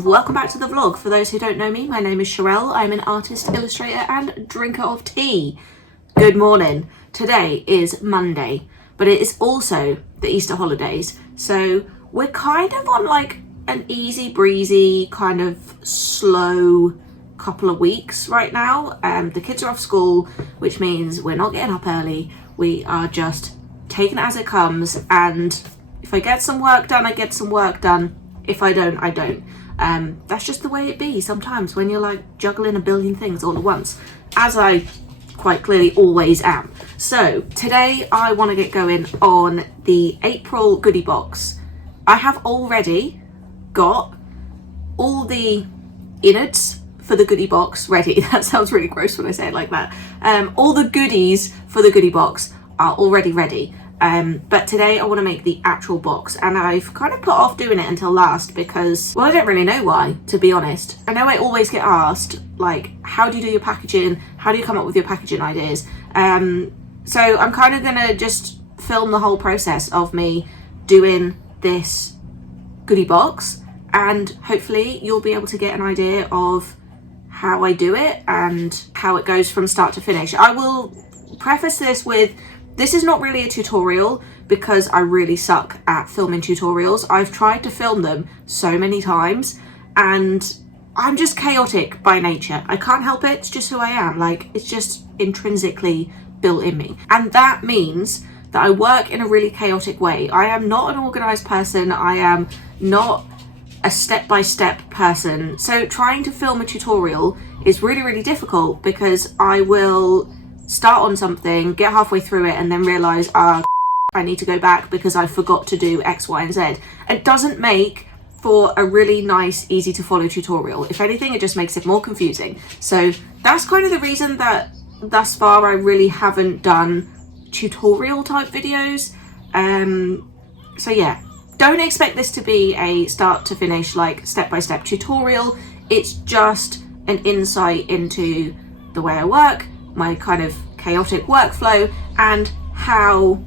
pals, welcome back to the vlog. For those who don't know me, my name is Sharelle. I'm an artist, illustrator and drinker of tea. Good morning. Today is Monday, but it is also the Easter holidays, so we're kind of on like an easy breezy kind of slow couple of weeks right now. The kids are off school, which means we're not getting up early. We are just taking it as it comes, and if I get some work done, I get some work done. If I don't, I don't. That's just the way it be sometimes when you're like juggling a billion things all at once, as I quite clearly always am. So today I want to get going on the April goodie box. I have already got all the innards for the goodie box ready. That sounds really gross when I say it like that. All the goodies for the goodie box are already ready. But today I want to make the actual box, and I've kind of put off doing it until last because, well, I don't really know why, to be honest. I know I always get asked, like, how do you do your packaging? How do you come up with your packaging ideas? So I'm kind of going to just film the whole process of me doing this goodie box, and hopefully you'll be able to get an idea of how I do it and how it goes from start to finish. I will preface this with, this is not really a tutorial because I really suck at filming tutorials. I've tried to film them so many times and I'm just chaotic by nature. I can't help it, it's just who I am. Like, it's just intrinsically built in me. And that means that I work in a really chaotic way. I am not an organized person. I am not a step-by-step person. So trying to film a tutorial is really, really difficult because I will start on something, get halfway through it, and then realize, I need to go back because I forgot to do X, Y, and Z. It doesn't make for a really nice, easy to follow tutorial. If anything, it just makes it more confusing. So that's kind of the reason that thus far I really haven't done tutorial type videos. So yeah, don't expect this to be a start to finish, like step-by-step tutorial. It's just an insight into the way I work, my kind of chaotic workflow, and how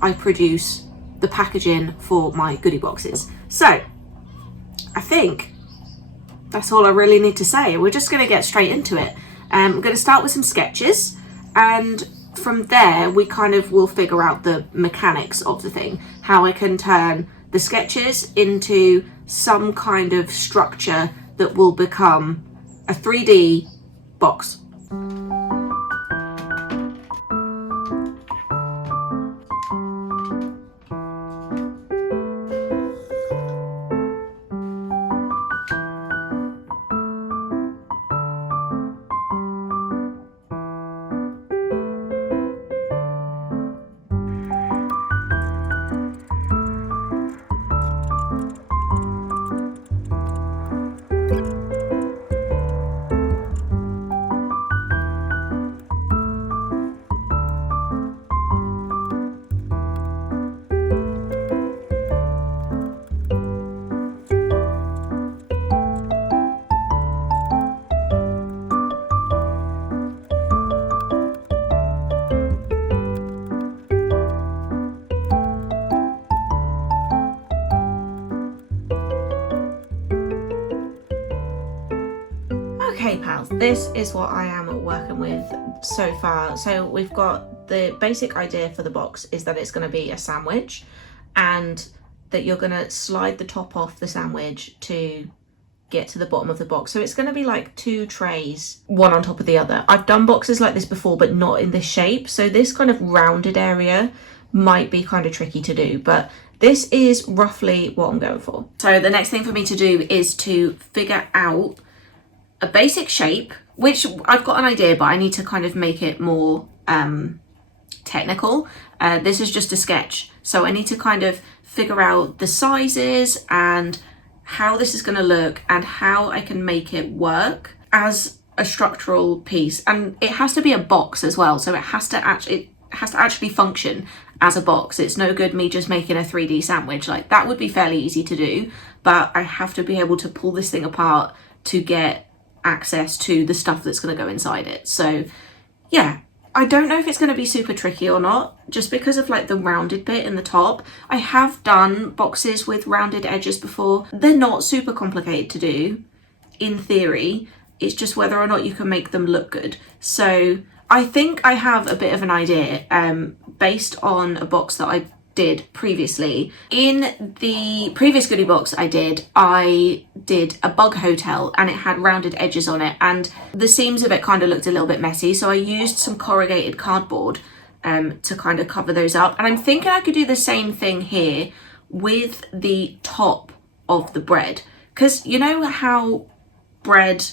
I produce the packaging for my goodie boxes. So I think that's all I really need to say. We're just going to get straight into it. I'm going to start with some sketches, and from there we kind of will figure out the mechanics of the thing, how I can turn the sketches into some kind of structure that will become a 3D box. Okay pals, this is what I am working with so far. So we've got the basic idea for the box is that it's going to be a sandwich, and that you're going to slide the top off the sandwich to get to the bottom of the box. So it's going to be like two trays, one on top of the other. I've done boxes like this before, but not in this shape. So this kind of rounded area might be kind of tricky to do, but this is roughly what I'm going for. So the next thing for me to do is to figure out a basic shape, which I've got an idea, but I need to kind of make it more technical. This is just a sketch, so I need to kind of figure out the sizes and how this is going to look and how I can make it work as a structural piece. And it has to be a box as well, so it has to actually function as a box. It's no good me just making a 3D sandwich. Like, that would be fairly easy to do, but I have to be able to pull this thing apart to get access to the stuff that's going to go inside it. So yeah, I don't know if it's going to be super tricky or not, just because of like the rounded bit in the top. I have done boxes with rounded edges before. They're not super complicated to do, in theory. It's just whether or not you can make them look good. So I think I have a bit of an idea based on a box that I did previously. In the previous Goody box I did a bug hotel, and it had rounded edges on it, and the seams of it kind of looked a little bit messy, so I used some corrugated cardboard to kind of cover those up. And I'm thinking I could do the same thing here with the top of the bread, because you know how bread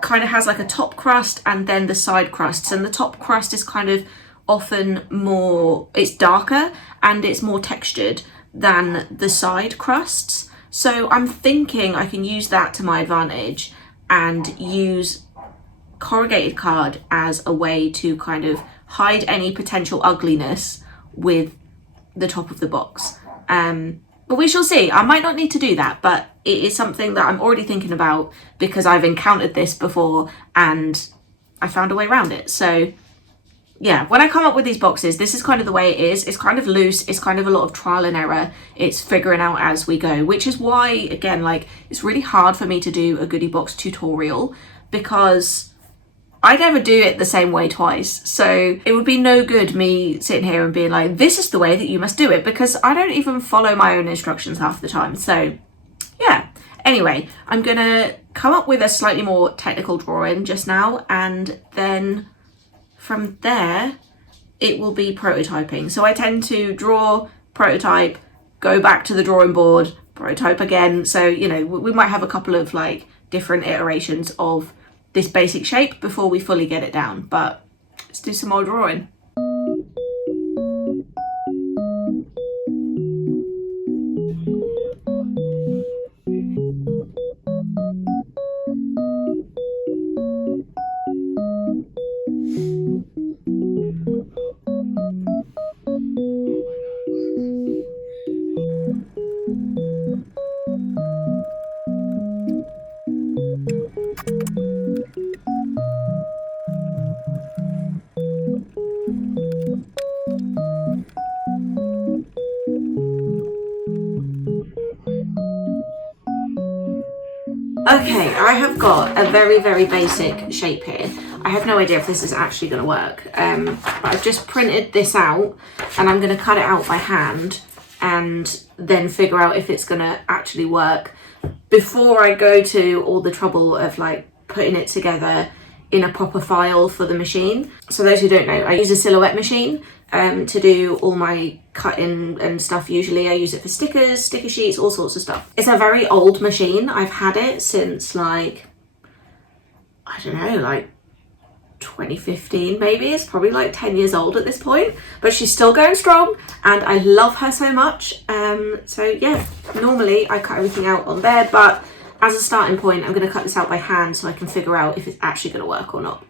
kind of has like a top crust and then the side crusts, and the top crust is kind of often more, it's darker and it's more textured than the side crusts. So I'm thinking I can use that to my advantage and use corrugated card as a way to kind of hide any potential ugliness with the top of the box. But we shall see. I might not need to do that, but it is something that I'm already thinking about because I've encountered this before and I found a way around it. So yeah, when I come up with these boxes, this is kind of the way it is. It's kind of loose. It's kind of a lot of trial and error. It's figuring out as we go, which is why, again, like, it's really hard for me to do a Goody box tutorial because I never do it the same way twice. So it would be no good me sitting here and being like, this is the way that you must do it, because I don't even follow my own instructions half the time. So yeah. Anyway, I'm gonna come up with a slightly more technical drawing just now, and then from there it will be prototyping. So I tend to draw, prototype, go back to the drawing board, prototype again. So, you know, we might have a couple of like different iterations of this basic shape before we fully get it down, but let's do some more drawing. Okay, I have got a very, very basic shape here. I have no idea if this is actually going to work, but I've just printed this out and I'm going to cut it out by hand and then figure out if it's going to actually work before I go to all the trouble of like putting it together in a proper file for the machine. So those who don't know, I use a silhouette machine to do all my cutting and stuff. Usually I use it for stickers, sticker sheets, all sorts of stuff. It's a very old machine. I've had it since like, I don't know, like 2015 maybe. It's probably like 10 years old at this point, but she's still going strong and I love her so much. So yeah, normally I cut everything out on there, but as a starting point, I'm going to cut this out by hand so I can figure out if it's actually going to work or not.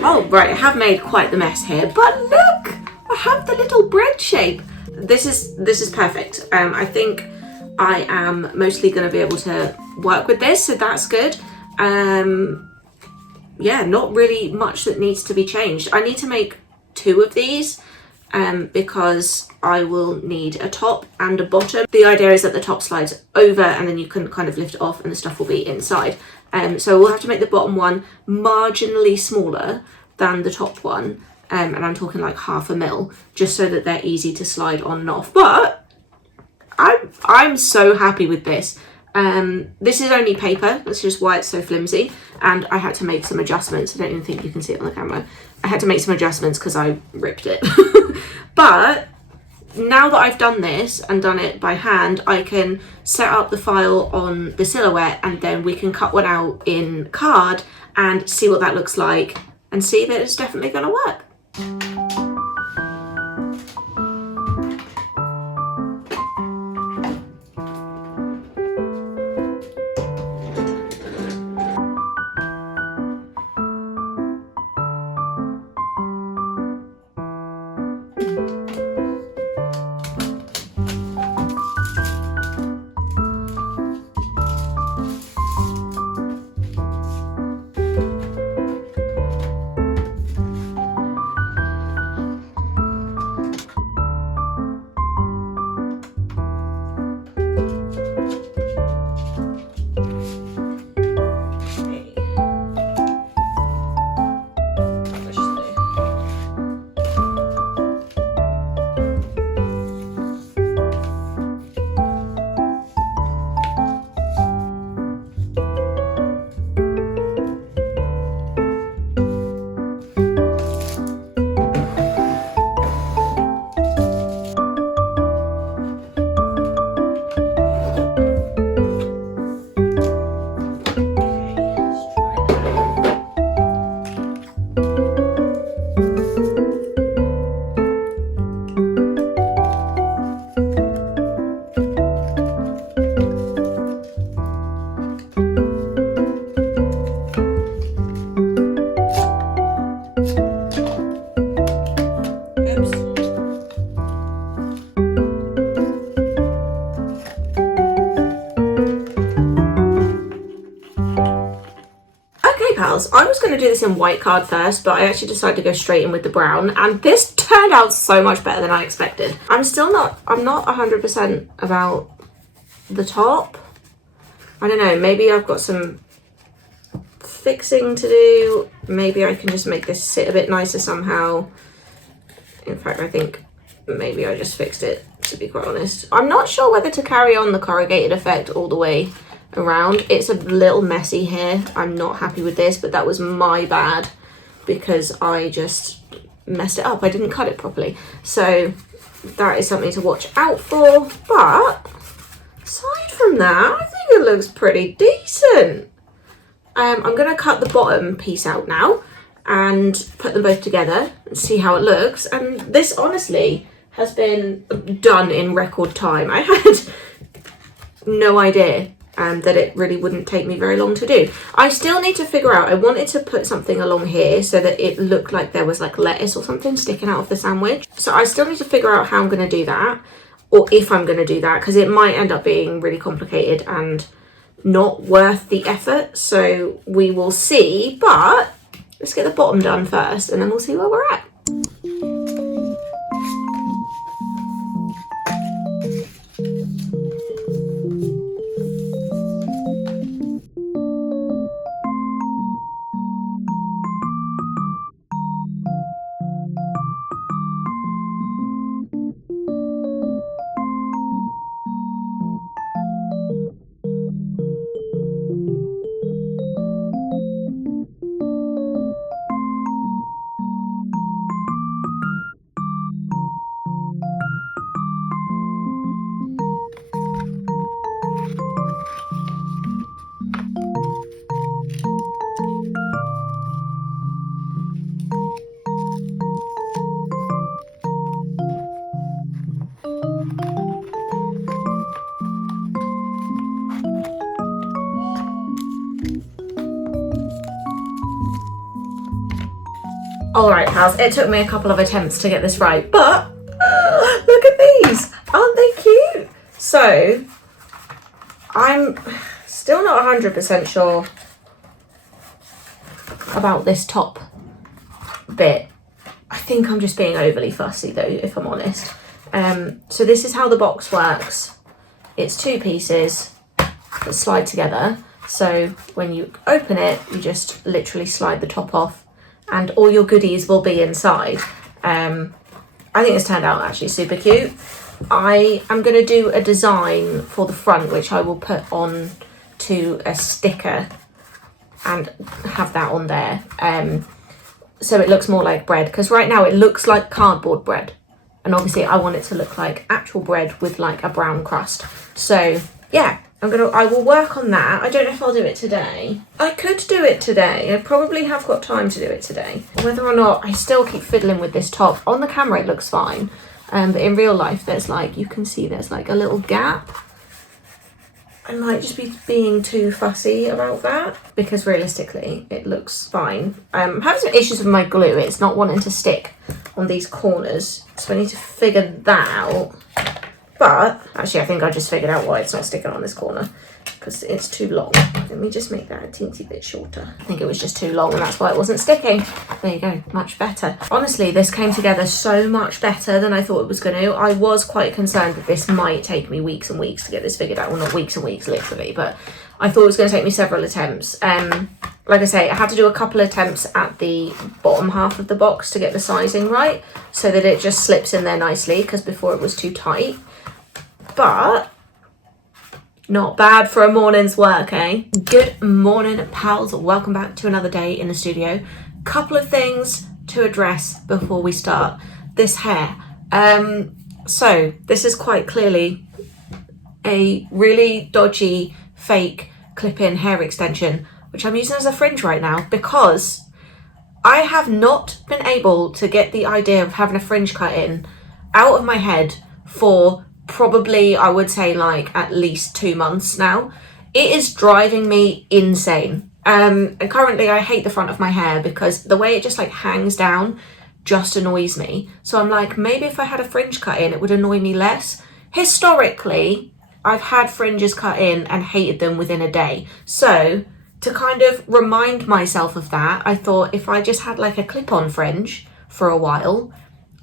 Oh, right, I have made quite the mess here, but look, I have the little bread shape. This is perfect. I think I am mostly going to be able to work with this, so that's good. Yeah, not really much that needs to be changed. I need to make 2 of these because I will need a top and a bottom. The idea is that the top slides over and then you can kind of lift it off and the stuff will be inside. So we'll have to make the bottom one marginally smaller than the top one, and I'm talking like 0.5 mil, just so that they're easy to slide on and off. But I'm so happy with this. This is only paper, that's just why it's so flimsy, and I had to make some adjustments. I don't even think you can see it on the camera. I had to make some adjustments because I ripped it. But now that I've done this and done it by hand, I can set up the file on the silhouette and then we can cut one out in card and see what that looks like and see that it's definitely going to work. pals, I was going to do this in white card first, but I actually decided to go straight in with the brown, and this turned out so much better than I expected. I'm not 100% about the top. I don't know, maybe I've got some fixing to do. Maybe I can just make this sit a bit nicer somehow. In fact, I think maybe I just fixed it, to be quite honest. I'm not sure whether to carry on the corrugated effect all the way around. It's a little messy here. I'm not happy with this, but that was my bad because I just messed it up. I didn't cut it properly. So that is something to watch out for. But aside from that, I think it looks pretty decent. I'm going to cut the bottom piece out now and put them both together and see how it looks. And this honestly has been done in record time. I had no idea that it really wouldn't take me very long to do. I still need to figure out, I wanted to put something along here so that it looked like there was like lettuce or something sticking out of the sandwich. So I still need to figure out how I'm going to do that, or if I'm going to do that, because it might end up being really complicated and not worth the effort. So we will see, but let's get the bottom done first and then we'll see where we're at. All right, pals, it took me a couple of attempts to get this right, but look at these. Aren't they cute? So I'm still not 100% sure about this top bit. I think I'm just being overly fussy though, if I'm honest. So this is how the box works. It's two pieces that slide together. So when you open it, you just literally slide the top off and all your goodies will be inside. I think it's turned out actually super cute. I am going to do a design for the front, which I will put on to a sticker and have that on there. So it looks more like bread, because right now it looks like cardboard bread. And obviously I want it to look like actual bread with like a brown crust. So yeah, I will work on that. I don't know if I'll do it today. I could do it today. I probably have got time to do it today. Whether or not, I still keep fiddling with this top. On the camera it looks fine. But in real life there's like, you can see there's like a little gap. I might just be being too fussy about that because realistically it looks fine. I'm having some issues with my glue. It's not wanting to stick on these corners. So I need to figure that out. But actually I think I just figured out why it's not sticking on this corner, because it's too long. Let me just make that a teensy bit shorter. I think it was just too long and that's why it wasn't sticking. There you go, much better. Honestly, this came together so much better than I thought it was going to. I was quite concerned that this might take me weeks and weeks to get this figured out. Well, not weeks and weeks literally, but I thought it was going to take me several attempts. Like I say, I had to do a couple of attempts at the bottom half of the box to get the sizing right so that it just slips in there nicely, because before it was too tight. But not bad for a morning's work, eh? Good morning, pals. Welcome back to another day in the studio. Couple of things to address before we start. This hair. So this is quite clearly a really dodgy, fake clip-in hair extension, which I'm using as a fringe right now because I have not been able to get the idea of having a fringe cut in out of my head for probably, I would say, like at least 2 months now. It is driving me insane. And currently I hate the front of my hair because the way it just like hangs down just annoys me. So I'm like, maybe if I had a fringe cut in, it would annoy me less. Historically, I've had fringes cut in and hated them within a day. So to kind of remind myself of that, I thought if I just had like a clip-on fringe for a while,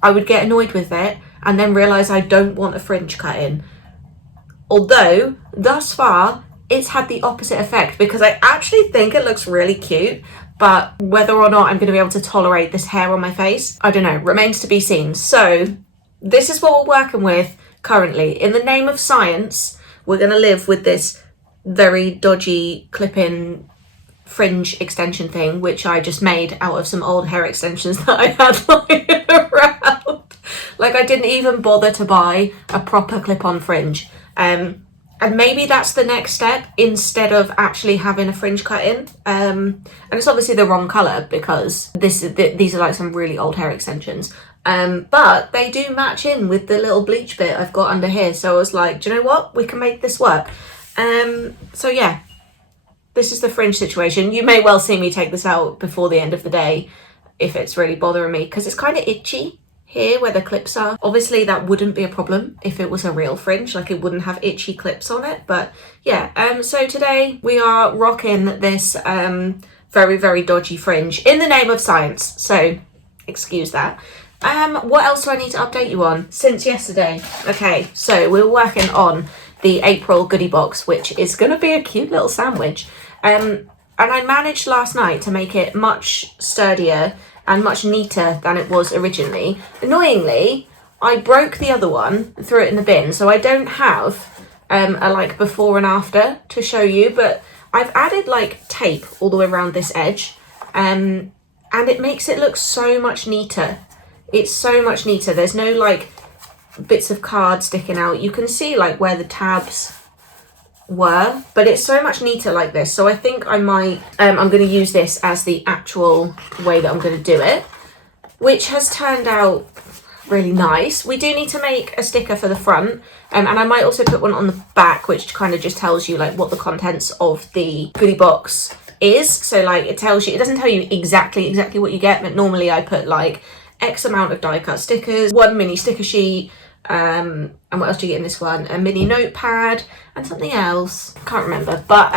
I would get annoyed with it and then realise I don't want a fringe cut in. Although, thus far, it's had the opposite effect because I actually think it looks really cute, but whether or not I'm going to be able to tolerate this hair on my face, I don't know, remains to be seen. So, this is what we're working with currently. In the name of science, we're going to live with this very dodgy clip-in fringe extension thing, which I just made out of some old hair extensions that I had lying around. Like, I didn't even bother to buy a proper clip-on fringe. And maybe that's the next step instead of actually having a fringe cut in. And it's obviously the wrong colour because these are like some really old hair extensions. But they do match in with the little bleach bit I've got under here. So I was like, do you know what? We can make this work. So yeah, this is the fringe situation. You may well see me take this out before the end of the day if it's really bothering me because it's kind of itchy here where the clips are. Obviously that wouldn't be a problem if it was a real fringe, like it wouldn't have itchy clips on it, but yeah. So today we are rocking this very, very dodgy fringe in the name of science, so excuse that. What else do I need to update you on since yesterday? Okay, so we're working on the April goodie box, which is going to be a cute little sandwich. And I managed last night to make it much sturdier and much neater than it was originally. Annoyingly, I broke the other one and threw it in the bin, so I don't have a like before and after to show you, but I've added like tape all the way around this edge, and it makes it look so much neater. It's so much neater. There's no like bits of card sticking out. You can see like where the tabs were, but it's so much neater like this. So I think I might I'm going to use this as the actual way that I'm going to do it, which has turned out really nice. We do need to make a sticker for the front, and I might also put one on the back, which kind of just tells you like what the contents of the goodie box is. So like it tells you, it doesn't tell you exactly what you get, but normally I put like X amount of die cut stickers, one mini sticker sheet, and what else do you get in this one? A mini notepad and something else, can't remember, but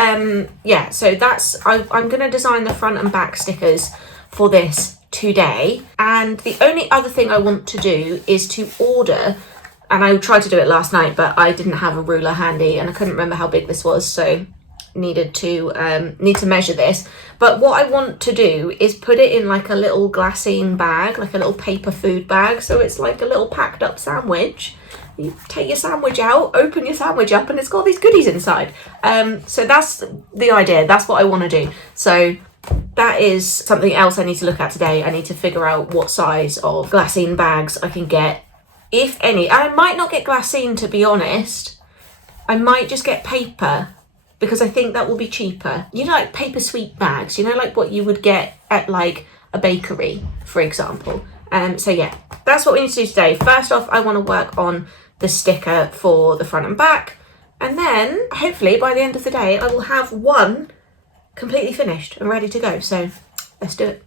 yeah, so that's I'm gonna design the front and back stickers for this today. And the only other thing I want to do is to order, and I tried to do it last night but I didn't have a ruler handy and I couldn't remember how big this was, so need to measure this. But what I want to do is put it in like a little glassine bag, like a little paper food bag, so it's like a little packed up sandwich. You take your sandwich out, open your sandwich up, and it's got these goodies inside. So that's the idea, that's what I want to do. So that is something else I need to look at today. I need to figure out what size of glassine bags I can get, if any. I might not get glassine, to be honest. I might just get paper, because I think that will be cheaper. You know, like paper sweet bags, you know, like what you would get at like a bakery, for example. So yeah, that's what we need to do today. First off, I want to work on the sticker for the front and back, and then hopefully by the end of the day, I will have one completely finished and ready to go. So let's do it.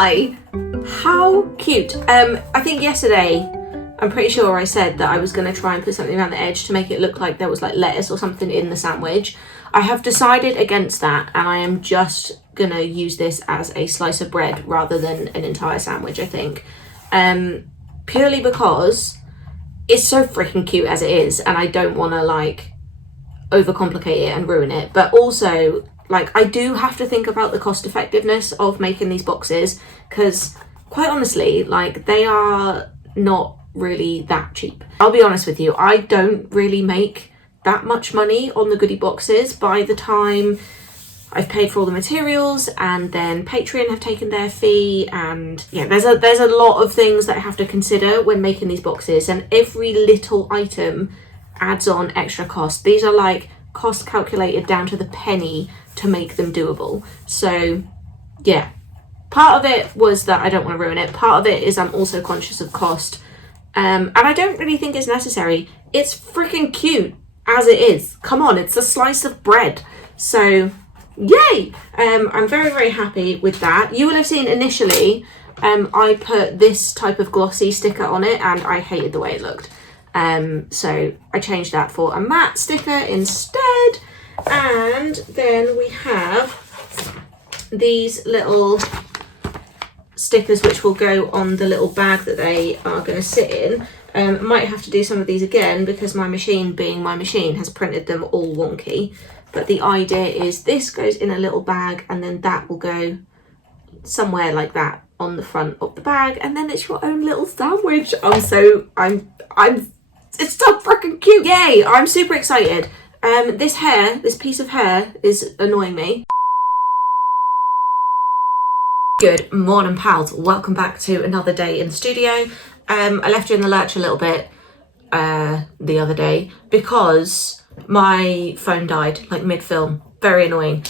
Why? How cute. I think yesterday, I'm pretty sure I said that I was going to try and put something around the edge to make it look like there was like lettuce or something in the sandwich. I have decided against that, and I am just going to use this as a slice of bread rather than an entire sandwich, I think. Purely because it's so freaking cute as it is, and I don't want to like overcomplicate it and ruin it. But also, like, I do have to think about the cost effectiveness of making these boxes, because quite honestly, like, they are not really that cheap. I'll be honest with you, I don't really make that much money on the Goody boxes by the time I've paid for all the materials, and then Patreon have taken their fee, and yeah, there's a lot of things that I have to consider when making these boxes, and every little item adds on extra cost. These are like cost calculated down to the penny to make them doable. So yeah, part of it was that I don't want to ruin it. Part of it is I'm also conscious of cost, and I don't really think it's necessary. It's freaking cute as it is. Come on, it's a slice of bread. So yay! I'm very, very happy with that. You will have seen initially I put this type of glossy sticker on it, and I hated the way it looked. So I changed that for a matte sticker instead. And then we have these little stickers which will go on the little bag that they are going to sit in. Might have to do some of these again because my machine, being my machine, has printed them all wonky. But the idea is this goes in a little bag, and then that will go somewhere like that on the front of the bag, and then it's your own little sandwich. It's so freaking cute. Yay! I'm super excited. This piece of hair is annoying me. Good morning, pals. Welcome back to another day in the studio. I left you in the lurch a little bit the other day because my phone died like mid-film. Very annoying.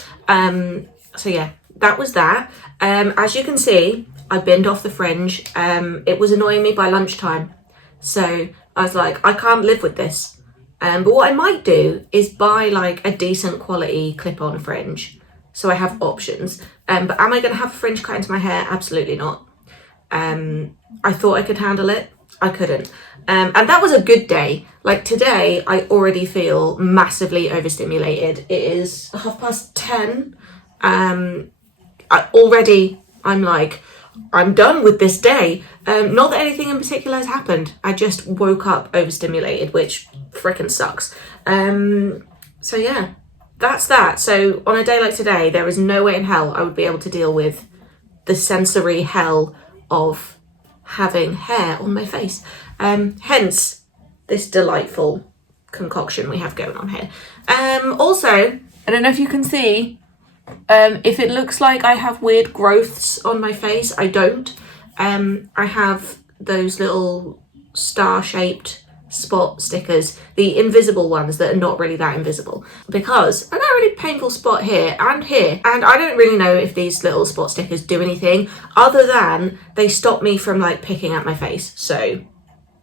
So yeah, that was that. As you can see, I binned off the fringe. It was annoying me by lunchtime, so I was like, I can't live with this. But what I might do is buy like a decent quality clip-on fringe, so I have options. But am I going to have a fringe cut into my hair? Absolutely not. I thought I could handle it. I couldn't. And that was a good day. Like today, I already feel massively overstimulated. It is 10:30. I'm like, I'm done with this day. Not that anything in particular has happened. I just woke up overstimulated, which frickin' sucks. So yeah, that's that. So on a day like today, there is no way in hell I would be able to deal with the sensory hell of having hair on my face. Hence this delightful concoction we have going on here. Also, I don't know if you can see, if it looks like I have weird growths on my face, I don't. I have those little star-shaped spot stickers, the invisible ones that are not really that invisible, because I got a really painful spot here, and I don't really know if these little spot stickers do anything other than they stop me from like picking at my face. So,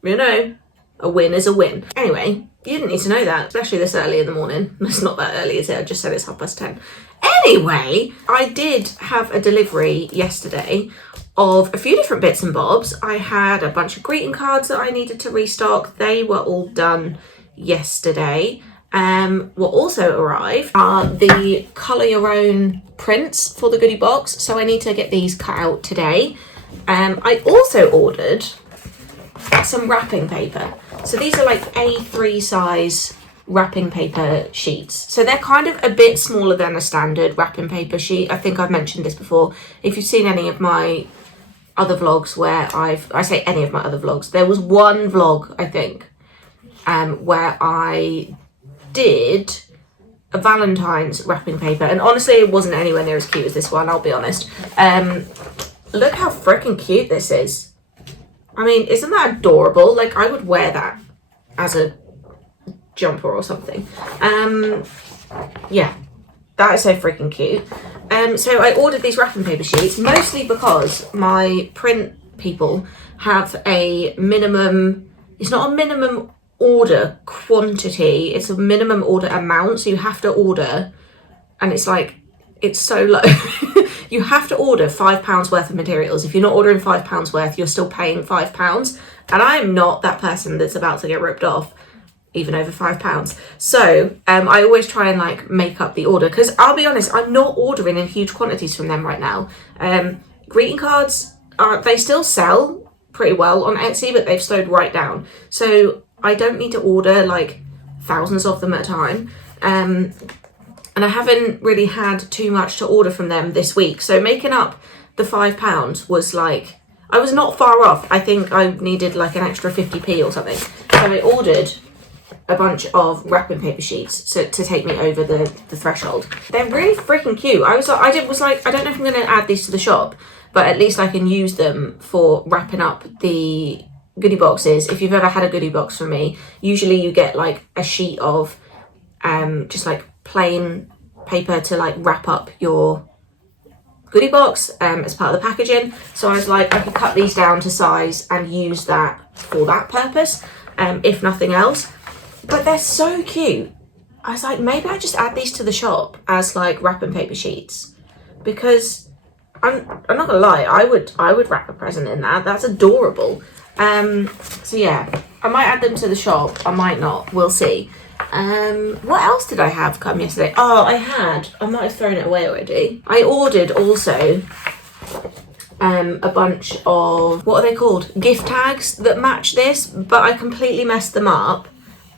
you know, a win is a win. Anyway, you didn't need to know that, especially this early in the morning. It's not that early, is it? I just said it's 10:30. Anyway, I did have a delivery yesterday of a few different bits and bobs. I had a bunch of greeting cards that I needed to restock. They were all done yesterday. What also arrived are the colour your own prints for the Goody box, so I need to get these cut out today. I also ordered some wrapping paper. So these are like A3 size wrapping paper sheets. So they're kind of a bit smaller than a standard wrapping paper sheet. I think I've mentioned this before. If you've seen any of my other vlogs where I say any of my other vlogs, there was one vlog, I think, where I did a Valentine's wrapping paper, and honestly it wasn't anywhere near as cute as this one, I'll be honest. Look how freaking cute this is. I mean, isn't that adorable? Like, I would wear that as a jumper or something. Yeah, that is so freaking cute. So I ordered these wrapping paper sheets mostly because my print people have a minimum, it's not a minimum order quantity, it's a minimum order amount, so you have to order, and it's like, it's so low. You have to order £5 worth of materials. If you're not ordering £5 worth, you're still paying £5. And I am not that person that's about to get ripped off even over £5. So I always try and like make up the order, because I'll be honest, I'm not ordering in huge quantities from them right now. Greeting cards, they still sell pretty well on Etsy, but they've slowed right down. So I don't need to order like thousands of them at a time. And I haven't really had too much to order from them this week. So making up the £5 was like, I was not far off. I think I needed like an extra 50p or something. So I ordered a bunch of wrapping paper sheets to take me over the threshold. They're really freaking cute. I was like, I don't know if I'm going to add these to the shop, but at least I can use them for wrapping up the goodie boxes. If you've ever had a goodie box from me, usually you get like a sheet of just like plain paper to like wrap up your goodie box as part of the packaging. So I was like, I could cut these down to size and use that for that purpose, if nothing else. But they're so cute. I was like, maybe I just add these to the shop as like wrapping paper sheets, because I'm not gonna lie, I would wrap a present in that. That's adorable. So yeah, I might add them to the shop. I might not. We'll see. What else did I have come yesterday? Oh, I might have thrown it away already. I ordered also a bunch of, what are they called? Gift tags that match this, but I completely messed them up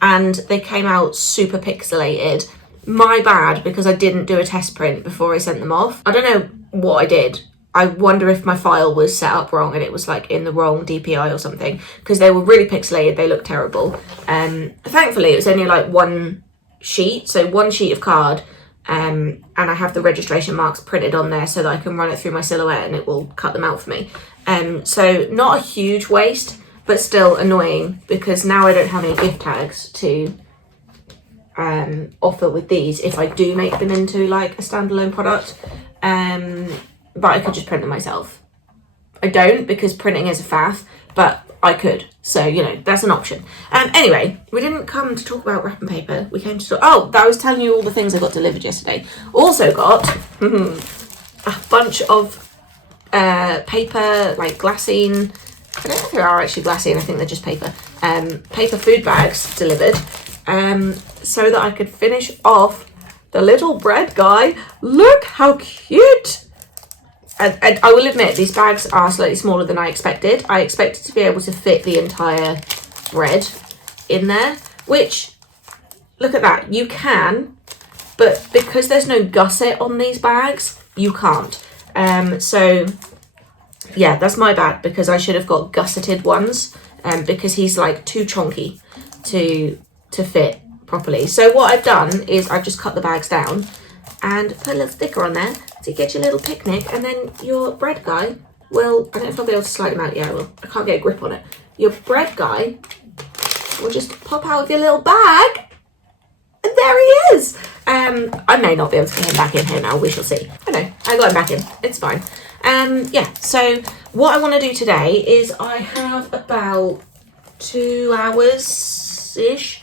and they came out super pixelated. My bad, because I didn't do a test print before I sent them off. I don't know what I did. I wonder if my file was set up wrong and it was like in the wrong DPI or something, because they were really pixelated. They looked terrible. Thankfully it was only like one sheet, so one sheet of card, and I have the registration marks printed on there so that I can run it through my silhouette and it will cut them out for me. So not a huge waste, but still annoying, because now I don't have any gift tags to offer with these if I do make them into like a standalone product. But I could just print them myself. I don't, because printing is a faff, but I could. So, you know, that's an option. Anyway, we didn't come to talk about wrapping paper. We came to talk... Oh, I was telling you all the things I got delivered yesterday. Also got a bunch of paper, like glassine. I don't know if they are actually glassine. I think they're just paper. Paper food bags delivered, so that I could finish off the little bread guy. Look how cute! And I will admit, these bags are slightly smaller than I expected. I expected to be able to fit the entire bread in there, which, look at that, you can, but because there's no gusset on these bags, you can't. So yeah, that's my bad, because I should have got gusseted ones, because he's like too chunky to fit properly. So what I've done is I've just cut the bags down and put a little sticker on there to get your little picnic, and then your bread guy will, I don't know if I'll be able to slide him out. Yeah, well, I can't get a grip on it. Your bread guy will just pop out with your little bag, and there he is. I may not be able to get him back in here now, we shall see. I know, I got him back in, it's fine. Yeah, so what I want to do today is I have about 2 hours-ish.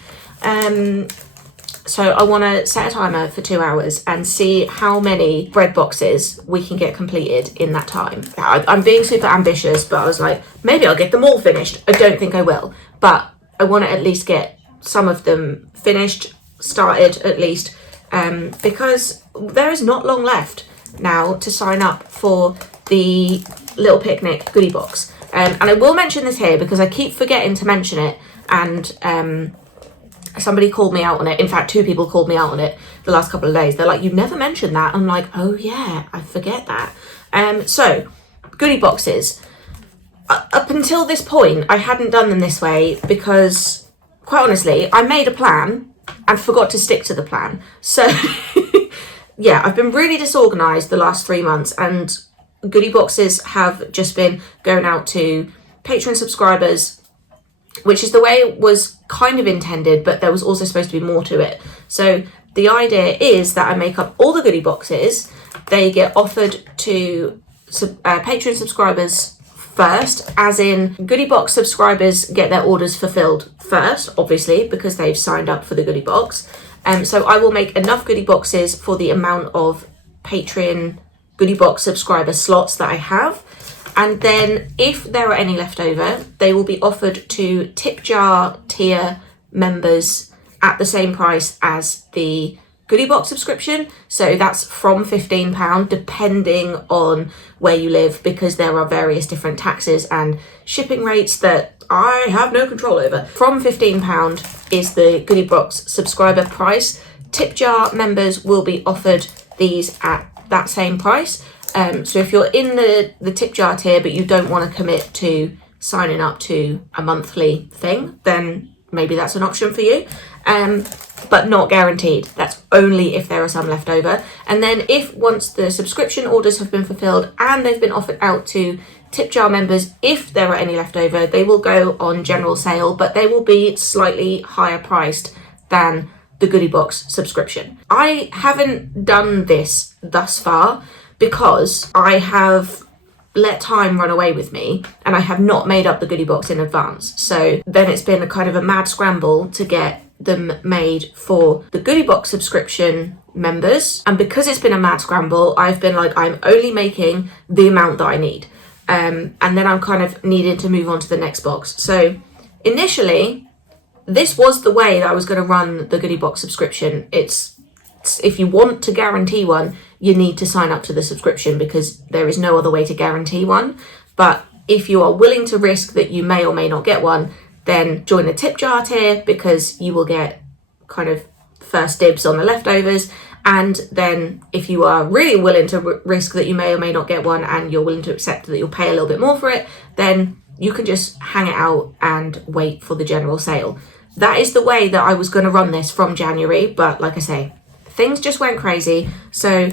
So I want to set a timer for 2 hours and see how many bread boxes we can get completed in that time. I'm being super ambitious, but I was like, maybe I'll get them all finished. I don't think I will, but I want to at least get some of them finished, started at least, because there is not long left now to sign up for the little picnic goodie box. And I will mention this here because I keep forgetting to mention it, and somebody called me out on it. In fact, 2 people called me out on it the last couple of days. They're like, you never mentioned that. I'm like, oh yeah, I forget that. So goodie boxes. Up until this point, I hadn't done them this way because, quite honestly, I made a plan and forgot to stick to the plan. So yeah, I've been really disorganized the last 3 months, and goodie boxes have just been going out to Patreon subscribers, which is the way it was kind of intended, but there was also supposed to be more to it. So the idea is that I make up all the goodie boxes. They get offered to Patreon subscribers first, as in goodie box subscribers get their orders fulfilled first, obviously, because they've signed up for the goodie box. So I will make enough goodie boxes for the amount of Patreon Goody Box subscriber slots that I have. And then if there are any left over, they will be offered to tip jar tier members at the same price as the Goody Box subscription. So that's from £15 depending on where you live, because there are various different taxes and shipping rates that I have no control over. From £15 is the Goody Box subscriber price. Tip jar members will be offered these at that same price. So if you're in the tip jar tier but you don't want to commit to signing up to a monthly thing, then maybe that's an option for you, but not guaranteed. That's only if there are some left over. And then if once the subscription orders have been fulfilled and they've been offered out to tip jar members, if there are any left over, they will go on general sale, but they will be slightly higher priced than the Goody Box subscription. I haven't done this thus far because I have let time run away with me and I have not made up the Goody Box in advance. So then it's been a kind of a mad scramble to get them made for the Goody Box subscription members. And because it's been a mad scramble, I've been like, I'm only making the amount that I need. And then I'm kind of needing to move on to the next box. So initially, this was the way that I was going to run the Goody Box subscription. It's if you want to guarantee one, you need to sign up to the subscription because there is no other way to guarantee one. But if you are willing to risk that you may or may not get one, then join the tip jar tier because you will get kind of first dibs on the leftovers. And then if you are really willing to risk that you may or may not get one and you're willing to accept that you'll pay a little bit more for it, then you can just hang it out and wait for the general sale. That is the way that I was going to run this from January, but like I say, things just went crazy. So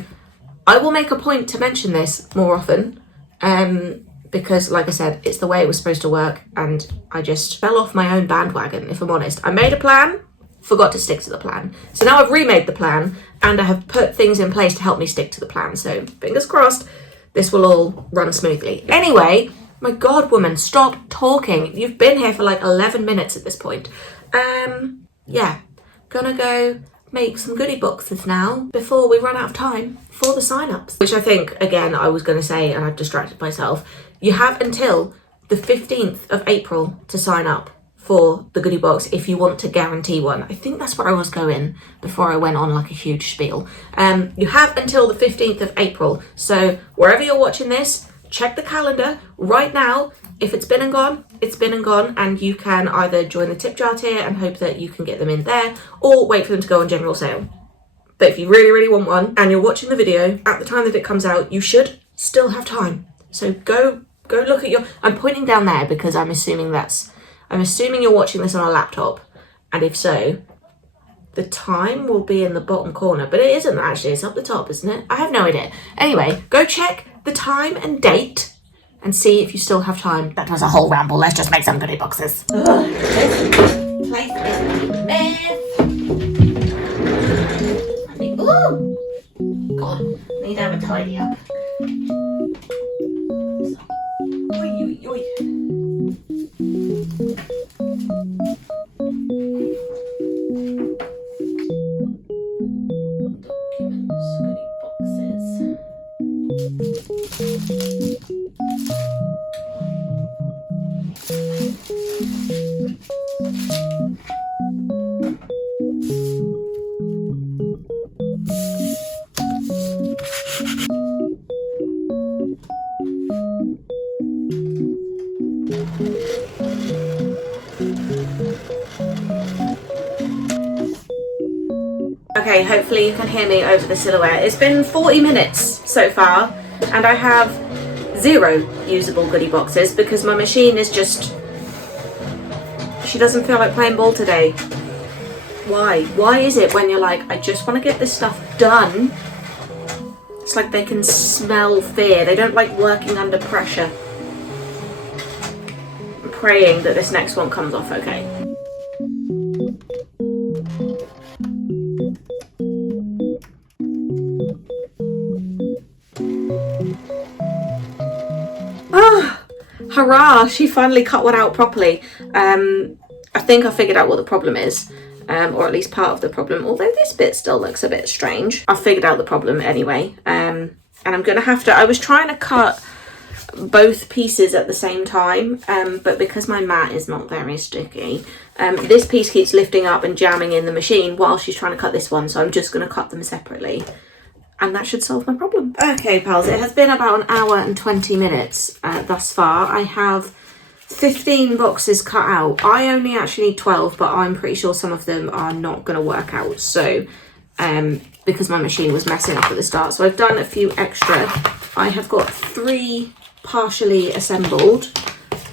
I will make a point to mention this more often because, like I said, it's the way it was supposed to work and I just fell off my own bandwagon, if I'm honest. I made a plan, forgot to stick to the plan. So now I've remade the plan and I have put things in place to help me stick to the plan. So fingers crossed, this will all run smoothly. Anyway, my God, woman, stop talking. You've been here for like 11 minutes at this point. Yeah, gonna go make some Goody Boxes now before we run out of time for the sign-ups. Which I think, again, I was going to say and I've distracted myself. You have until the 15th of April to sign up for the Goody Box if you want to guarantee one. I think that's where I was going before I went on like a huge spiel. You have until the 15th of April. So wherever you're watching this, check the calendar right now. If it's been and gone, it's been and gone, and you can either join the tip jar tier and hope that you can get them in there, or wait for them to go on general sale. But if you really, really want one, and you're watching the video at the time that it comes out, you should still have time. So go look at your... I'm pointing down there because I'm assuming you're watching this on a laptop, and if so, the time will be in the bottom corner, but it isn't actually, it's up the top, isn't it? I have no idea. Anyway, go check the time and date and see if you still have time. That was a whole ramble. Let's just make some Goody Boxes. Ugh, this place is a mess. God, need to have a tidy up. Oi, oi, oi. Okay, hopefully you can hear me over the silhouette. It's been 40 minutes so far and I have 0 usable Goody Boxes because my machine is just... She doesn't feel like playing ball today. Why? Why is it when you're like, I just want to get this stuff done? It's like they can smell fear. They don't like working under pressure. I'm praying that this next one comes off okay. Hurrah, she finally cut one out properly. I think I figured out what the problem is. or at least part of the problem, although this bit still looks a bit strange. I've figured out the problem anyway, and I'm gonna have to, I was trying to cut both pieces at the same time, but because my mat is not very sticky, this piece keeps lifting up and jamming in the machine while she's trying to cut this one, so I'm just going to cut them separately, and that should solve my problem. Okay pals, it has been about an hour and 20 minutes thus far. I have 15 boxes cut out. I only actually need 12, but I'm pretty sure some of them are not going to work out, so because my machine was messing up at the start, so I've done a few extra. I have got 3 partially assembled.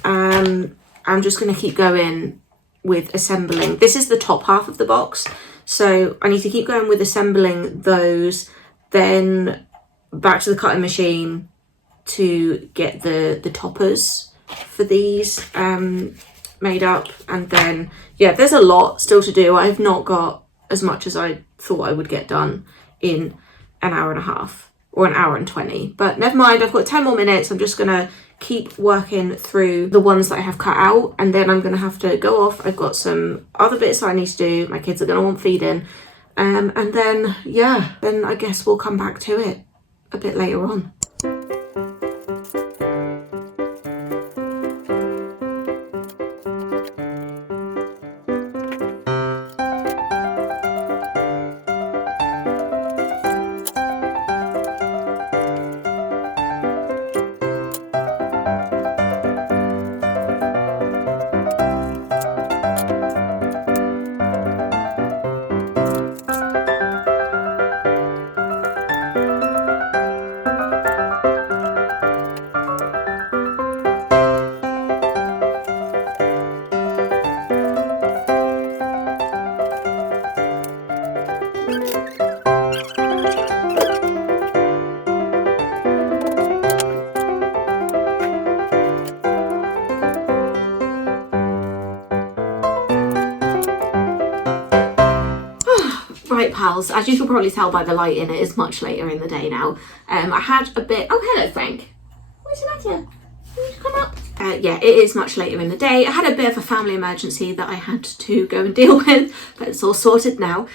I'm just going to keep going with assembling. This is the top half of the box, so I need to keep going with assembling those, then back to the cutting machine to get the toppers for these made up, and then yeah, there's a lot still to do. I've not got as much as I thought I would get done in an hour and a half or an hour and 20, but never mind, I've got 10 more minutes. I'm just gonna keep working through the ones that I have cut out, and then I'm gonna have to go off. I've got some other bits that I need to do. My kids are gonna want feeding, and then yeah, then I guess we'll come back to it a bit later on. Right pals, as you can probably tell by the lighting, it is much later in the day now. I had a bit, oh hello Frank, what's the matter? Can you come up? Yeah, it is much later in the day. I had a bit of a family emergency that I had to go and deal with, but it's all sorted now.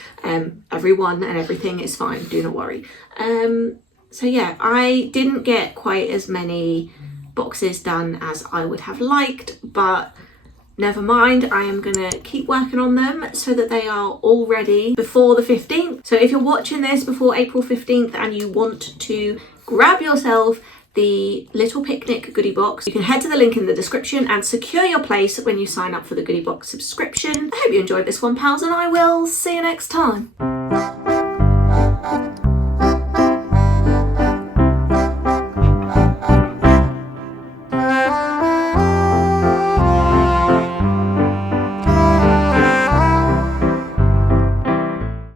Everyone and everything is fine, do not worry. So yeah, I didn't get quite as many boxes done as I would have liked, but never mind, I am gonna keep working on them so that they are all ready before the 15th. So if you're watching this before April 15th and you want to grab yourself the little picnic goodie box, you can head to the link in the description and secure your place when you sign up for the goodie box subscription. I hope you enjoyed this one pals, and I will see you next time.